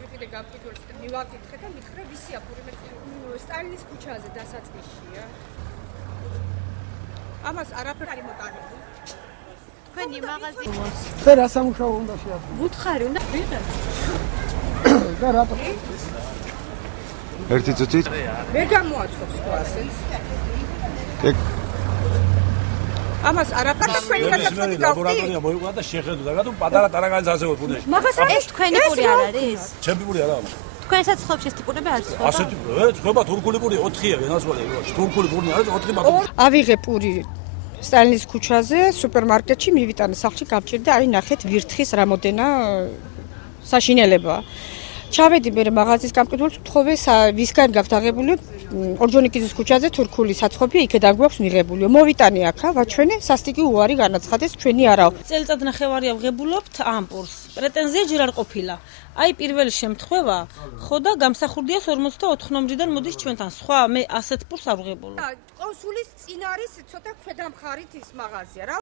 ვიყიდე გამყიდველს და მივაკითხე და მითხრა ვისია პური სტალინის ქუჩაზე დასაწყისშია. ამას არაფერი არ იმოტანები. თქვენი მაღაზია და რა სამუშაო უნდა შეაძლო? ვუთხარი უნდა ვიღებ. და რატო? ერთი წუთით? ვერ გამოაცხობს ხო ასეც? ამას არაფერი თქვენი გადაწყვეტი ლაბორატორია მოიყვანა და შეხედო და გადო პატარა ტარაგანის ასეულ ბუნეში. მაგას ეს თქვენი პური არ არის? ჩემი პური არა. თქვენ საცხობში ეს ტიპურები არის ხო? ასეთი ხება თურქული პური 4-ია განასხვავებული. თურქული პური არის 4 ბატონი. ავიღე პური სტალინის ქუჩაზე სუპერმარკეტში მივიტანე სახლში გავჭირდა აი ნახეთ ვირთხის რამოდენა საშინელება. ჩავედი მე მაღაზიის გამყიდველს ვთხოვე ვისგან გაქვთ აღებული ორჯონიკიძის ქუჩაზე თურქული საცხობია იქე დაგვაქვს მიღებული. მოვიტანე აქა ვაჩვენე სასტიკი უარი განაცხადეს ჩვენი არაო. წელიწად ნახევარია ვღებულობთ ამ პურს. პრეტენზია ჯერ არ ყოფილა. აი პირველი შემთხვევა ხო და გამსახურდია 44 ნომრიდან მოდის ჩვენთან. სხვა მე ასეთ პურს არ ვღებულობ. კონსულის წინ არის ცოტა ქვედამხარით ის მაღაზია რა.